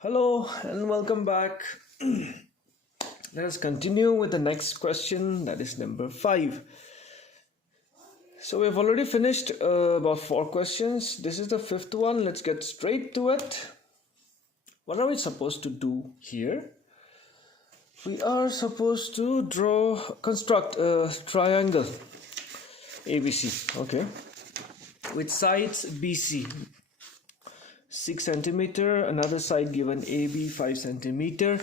Hello and welcome back. Let us continue with the next question, that is number 5. So we've already finished about 4 questions. This is the 5th one. Let's get straight to it. What are we supposed to do here? We are supposed to construct a triangle ABC, okay, with sides BC 6 centimeter, another side given AB 5 centimeter,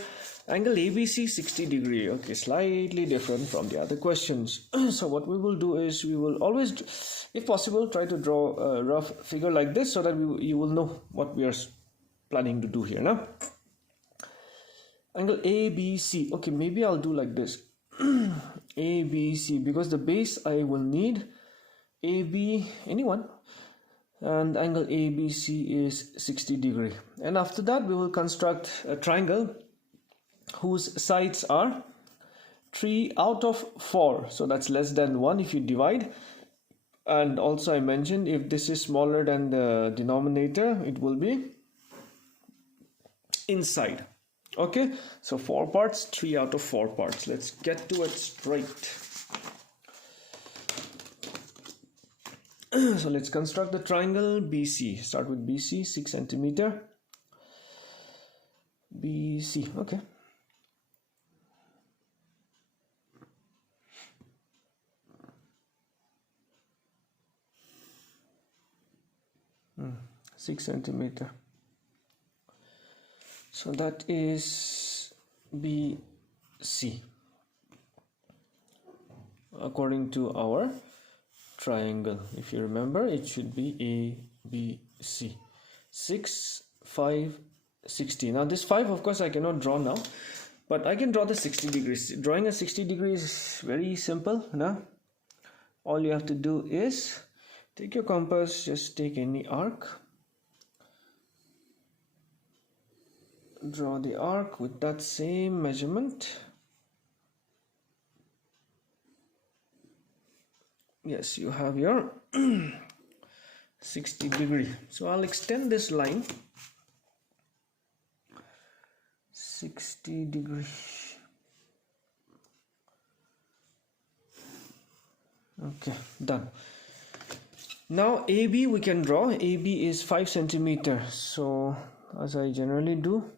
angle ABC 60 degree. Okay, slightly different from the other questions. So what we will do is we will always, if possible, try to draw a rough figure like this so that you will know what we are planning to do here now. Angle ABC. Okay, maybe I'll do like this. ABC, because the base I will need AB, anyone, and angle ABC is 60 degree. And after that we will construct a triangle whose sides are 3 out of 4. So that's less than 1 if you divide. And also I mentioned if this is smaller than the denominator, it will be inside. Okay, so 4 parts, 3 out of 4 parts. Let's get to it straight. So let's construct the triangle BC. Start with BC, 6 centimeter. BC, okay. Hmm, 6 centimeter. So that is BC according to our triangle. If you remember, it should be ABC. 6, 5, 60. Now this 5, of course, I cannot draw now, but I can draw the 60 degrees. Drawing a 60 degrees is very simple. Now all you have to do is take your compass, just take any arc, draw the arc with that same measurement. Yes, you have your 60 degree. So I'll extend this line 60 degree. Okay, done. Now AB we can draw. AB is 5 centimeter. So as I generally do,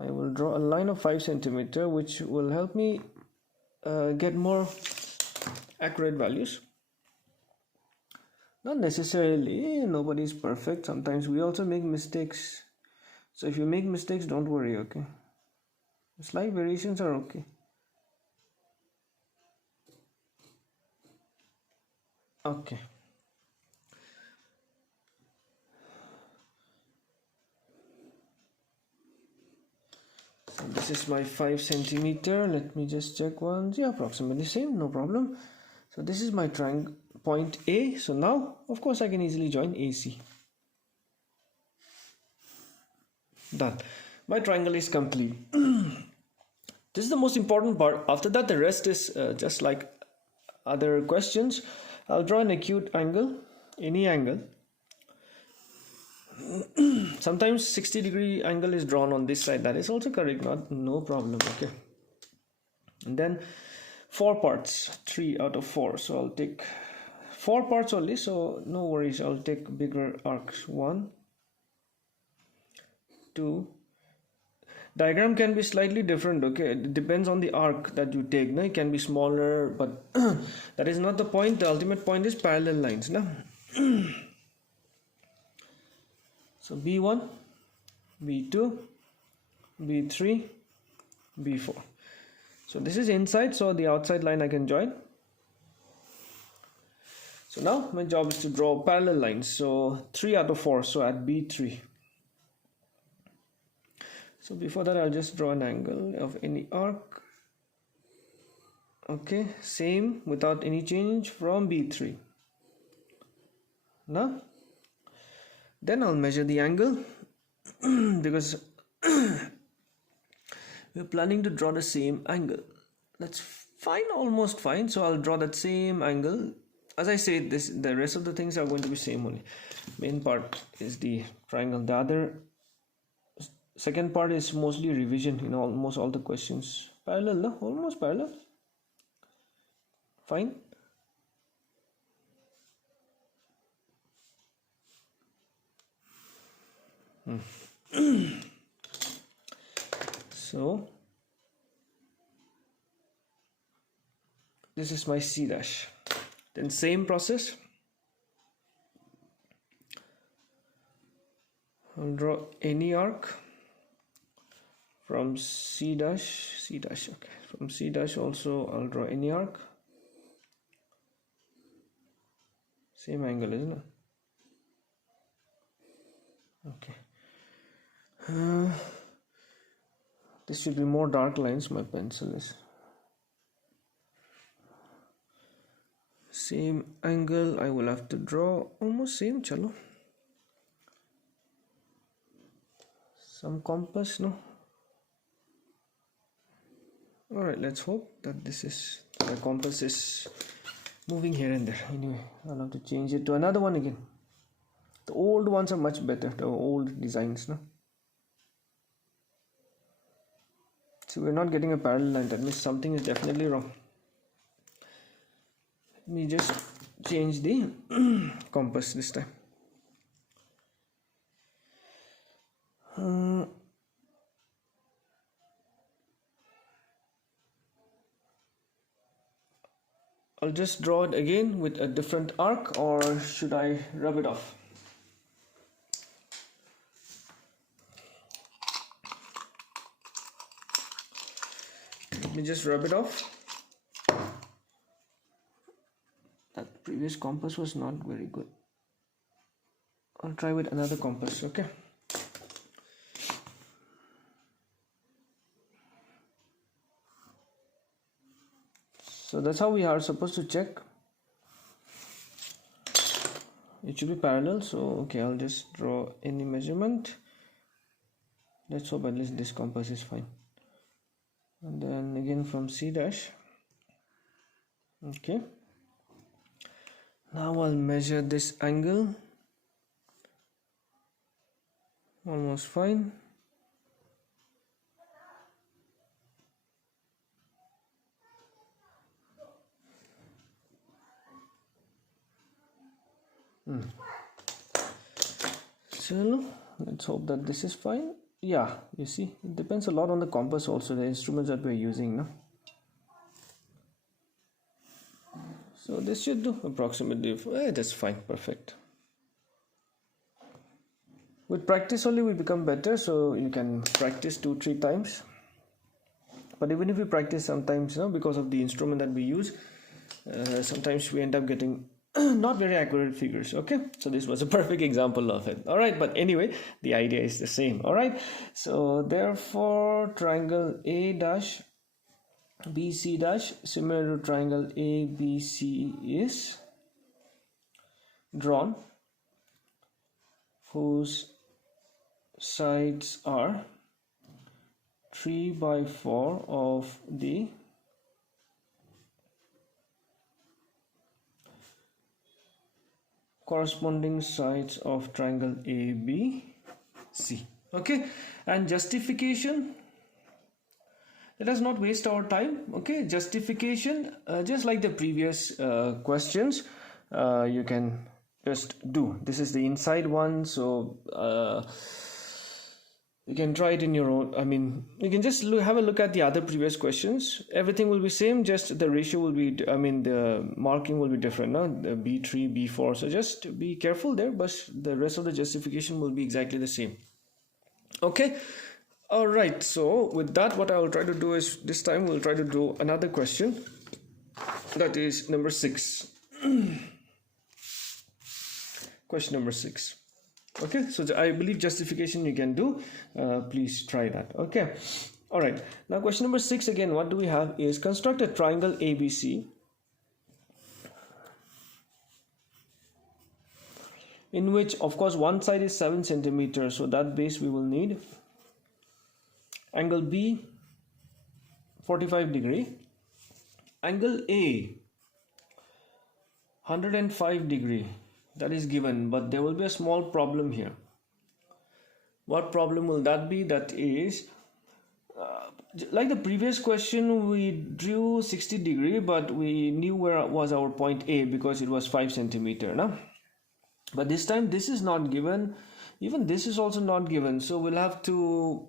I will draw a line of 5 centimeter, which will help me get more accurate values. Not necessarily, nobody is perfect. Sometimes we also make mistakes. So if you make mistakes, don't worry, okay? Slight variations are okay. Okay. So this is my 5 centimeter. Let me just check once. Yeah, approximately same, no problem. So this is my triangle point A. So now, of course, I can easily join AC. Done. My triangle is complete. This is the most important part. After that, the rest is just like other questions. I'll draw an acute angle, any angle. Sometimes 60 degree angle is drawn on this side. That is also correct, no problem. Okay. And then 4 parts, 3 out of 4. So I'll take 4 parts only, so no worries. I'll take bigger arcs. 1, 2. Diagram can be slightly different, okay? It depends on the arc that you take. No? It can be smaller, but that is not the point. The ultimate point is parallel lines. No? So B1, B2, B3, B4. So this is inside, so the outside line I can join. So now my job is to draw parallel lines. So 3 out of 4, so at B3. So before that, I'll just draw an angle of any arc. Okay, same without any change from B3. Now, then I'll measure the angle because we're planning to draw the same angle. That's fine, almost fine. So I'll draw that same angle. As I said, the rest of the things are going to be same only. Main part is the triangle. The other second part is mostly revision in almost all the questions. Parallel, no? Almost parallel. Fine. So this is my C dash. Then same process. I'll draw any arc from C dash, okay. From C dash also I'll draw any arc. Same angle, isn't it? Okay. This should be more dark lines, my pencil is. Same angle, I will have to draw almost same, chalo. Some compass, no? Alright, let's hope that the compass is moving here and there. Anyway, I'll have to change it to another one again. The old ones are much better, the old designs, no? So we're not getting a parallel line, that means something is definitely wrong. Let me just change the compass this time. I'll just draw it again with a different arc, or should I rub it off? Let me just rub it off. That previous compass was not very good. I'll try with another compass, okay? So that's how we are supposed to check. It should be parallel, so okay, I'll just draw any measurement. Let's hope at least this compass is fine. And then again from C dash. Okay. Now I'll measure this angle. Almost fine. So let's hope that this is fine. Yeah, you see, it depends a lot on the compass also, the instruments that we're using, no? So this should do approximately, that's fine, perfect. With practice only we become better, so you can practice 2-3 times. But even if we practice sometimes, you know, because of the instrument that we use, sometimes we end up getting not very accurate figures. Okay, so this was a perfect example of it. All right, but anyway, the idea is the same. All right, so therefore triangle A dash BC dash similar to triangle ABC is drawn, whose sides are 3/4 of the corresponding sides of triangle ABC. Okay, and justification, let us not waste our time. Okay, justification, just like the previous questions, you can just do. This is the inside one, so you can try it in your own. I mean, you can just have a look at the other previous questions. Everything will be same, just the ratio will be, I mean, the marking will be different, no? The B3, B4. So just be careful there, but the rest of the justification will be exactly the same. Okay. All right. So with that, what I will try to do is this time we'll try to do another question. That is number 6. Question number 6. Okay, so I believe justification you can do. Please try that. Okay, all right. Now question number 6 again, what do we have is construct a triangle ABC in which, of course, one side is 7 centimeters. So that base we will need. Angle B 45 degree. Angle A 105 degree. That is given, but there will be a small problem here. What problem will that be? That is, like the previous question, we drew 60 degree, but we knew where was our point A because it was 5 centimeter. No? But this time this is not given. Even this is also not given. So we'll have to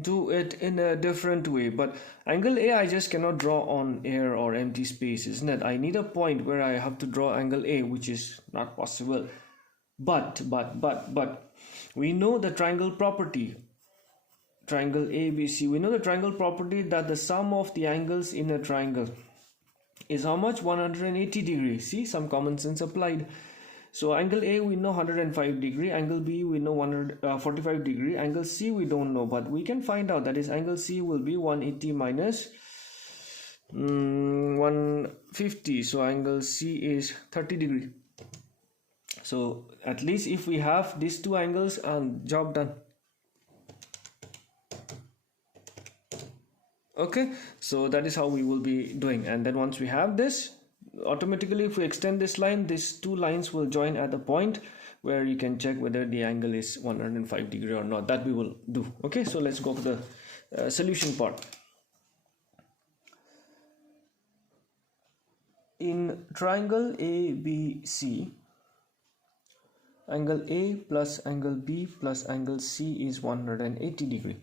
do it in a different way. But angle A I just cannot draw on air or empty space, isn't it? I need a point where I have to draw angle A, which is not possible. But we know the triangle property. Triangle ABC, we know the triangle property that the sum of the angles in a triangle is how much? 180 degrees. See, some common sense applied. So angle A we know 105 degree, angle B we know 145 degree, angle C we don't know, but we can find out. That is, angle C will be 180 minus 150. So angle C is 30 degree. So at least if we have these two angles, and job done. Okay, so that is how we will be doing. And then once we have this, automatically if we extend this line, these two lines will join at the point where you can check whether the angle is 105 degree or not. That we will do. Okay, so let's go for the solution part. In triangle ABC, angle A plus angle B plus angle C is 180 degree.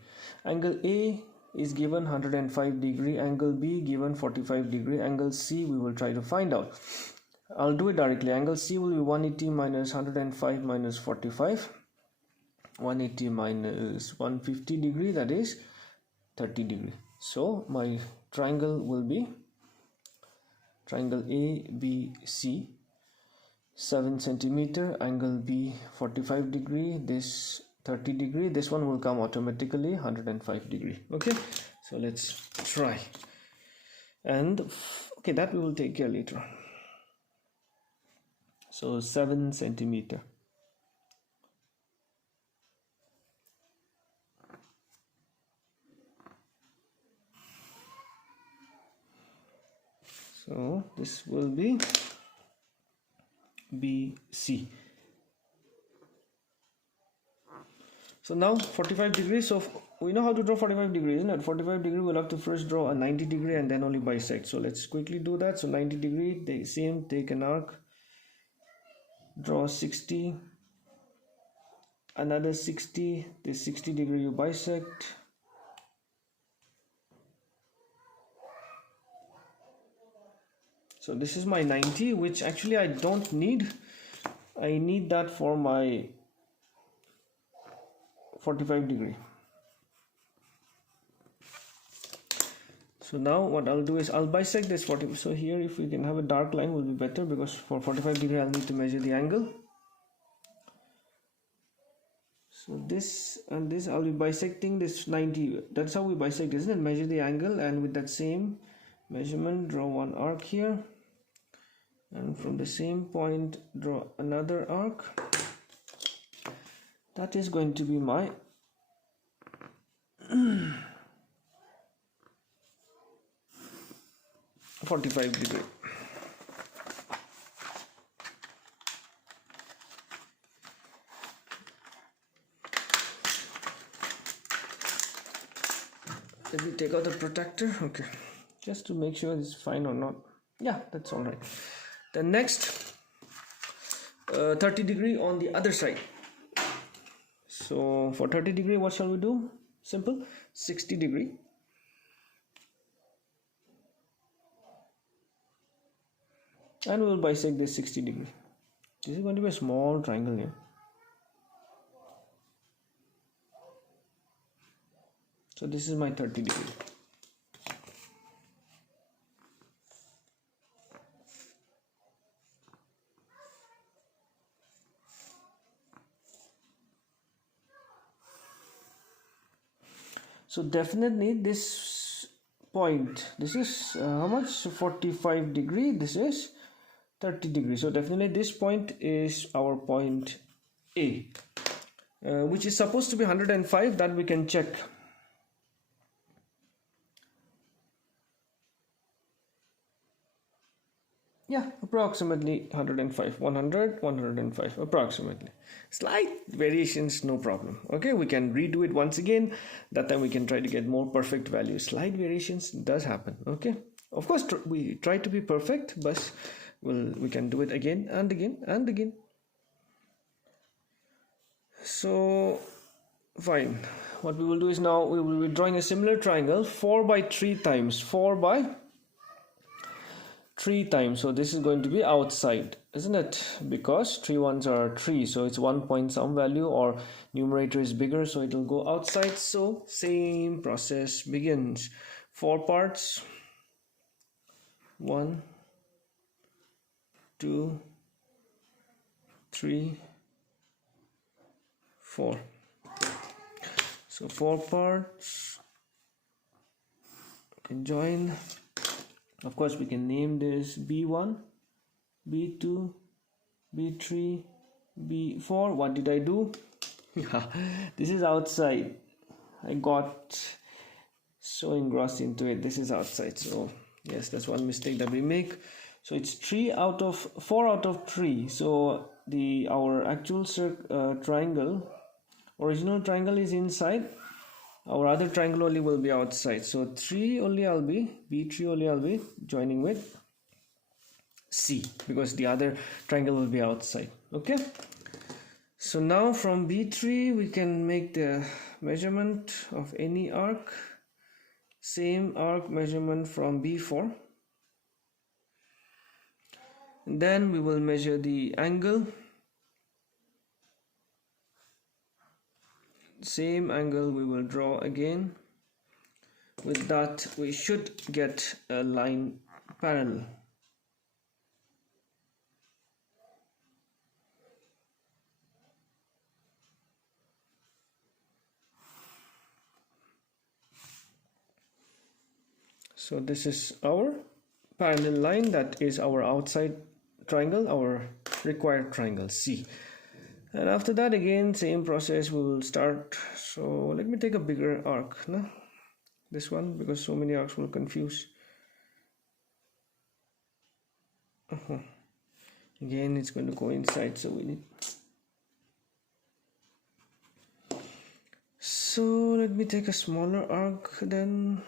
Angle A is given 105 degree, angle B given 45 degree, angle C we will try to find out. I'll do it directly. Angle C will be 180 minus 105 minus 45. 180 minus 150 degree, that is 30 degree. So my triangle will be triangle ABC, 7 centimeter, angle B 45 degree, this 30 degree, this one will come automatically 105 degree. Okay, so let's try. And okay, that we will take care later on. So 7 centimeter. So this will be BC. So now 45 degrees. So we know how to draw 45 degrees, isn't it? 45 degree, we'll have to first draw a 90 degree and then only bisect. So let's quickly do that. So 90 degree, take an arc, draw 60, another 60, this 60 degree you bisect. So this is my 90, which actually I don't need. I need that for my 45 degree. So now what I'll do is I'll bisect this 40. So here if we can have a dark line will be better, because for 45 degree I'll need to measure the angle. So this and this I'll be bisecting this 90. That's how we bisect, isn't it? Measure the angle, and with that same measurement draw one arc here, and from the same point draw another arc. That is going to be my 45 degree. Let me take out the protector. Okay, just to make sure it's fine or not. Yeah, that's all right. Then next 30 degree on the other side. So for 30 degree, what shall we do? Simple, 60 degree. And we will bisect this 60 degree. This is going to be a small triangle here. So this is my 30 degree. So definitely this point, this is how much? 45 degree, this is 30 degree. So definitely this point is our point A, which is supposed to be 105. That we can check. Yeah, approximately 105, 100, 105 approximately. Slight variations, no problem. Okay, we can redo it once again. That time we can try to get more perfect values. Slight variations does happen. Okay, of course we try to be perfect, but we can do it again and again and again. So fine, what we will do is now we will be drawing a similar triangle 4 by 3 times 4 by 3 times. So this is going to be outside, isn't it? Because 3 ones are 3, so it's 1 point some value, or numerator is bigger, so it will go outside. So same process begins. 4 parts, 1, 2, 3, 4. So 4 parts, we can join. Of course we can name this B1, B2, B3, B4. What did I do? This is outside. I got so engrossed into it. This is outside. So yes, that's one mistake that we make. So it's 4 out of 3. So our actual triangle, original triangle is inside. Our other triangle only will be outside. So B3 only I'll be joining with C, because the other triangle will be outside. Okay, so now from B3 we can make the measurement of any arc. Same arc measurement from B4. And then we will measure the angle. Same angle we will draw again. With that we should get a line parallel. So this is our parallel line, that is our outside triangle, our required triangle C. And after that again same process we will start. So let me take a bigger arc, no? This one, because so many arcs will confuse. Again it's going to coincide, so we need. So let me take a smaller arc, then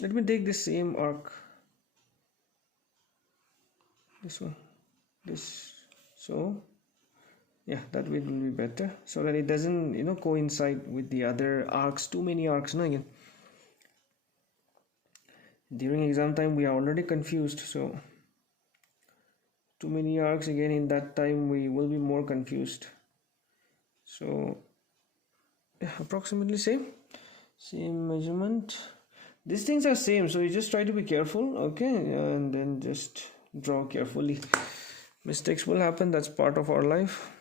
let me take the same arc, this one, this. So yeah, that will be better, so that it doesn't coincide with the other arcs. Too many arcs, no? Again during exam time we are already confused, so too many arcs again in that time we will be more confused. So yeah, approximately same measurement. These things are same, so you just try to be careful, okay, and then just draw carefully. Mistakes will happen, that's part of our life.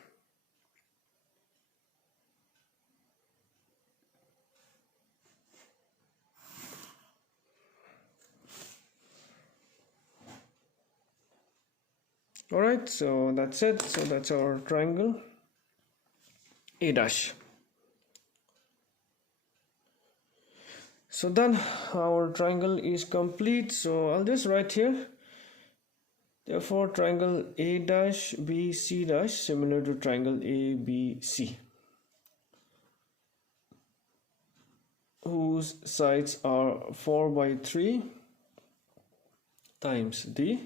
Alright, so that's it. So that's our triangle A dash. So then our triangle is complete. So I'll just write here. Therefore, triangle A dash B C dash similar to triangle A B C, whose sides are 4 by 3 times the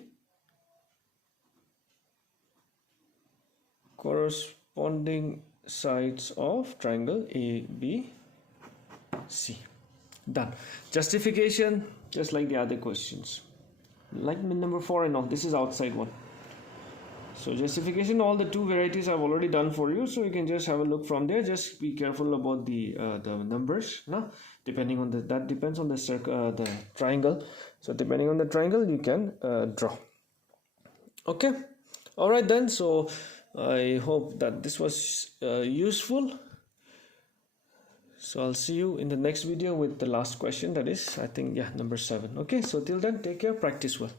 corresponding sides of triangle ABC. Done. Justification, just like the other questions, like number 4 and all. This is outside one. So justification, all the 2 varieties I've already done for you, so you can just have a look from there. Just be careful about the numbers, no? Depending on that depends on the circle, the triangle. So depending on the triangle, you can draw. Okay. All right then. So I hope that this was useful. So I'll see you in the next video with the last question, that is, I think, yeah, number 7. Okay, so till then, take care, practice well.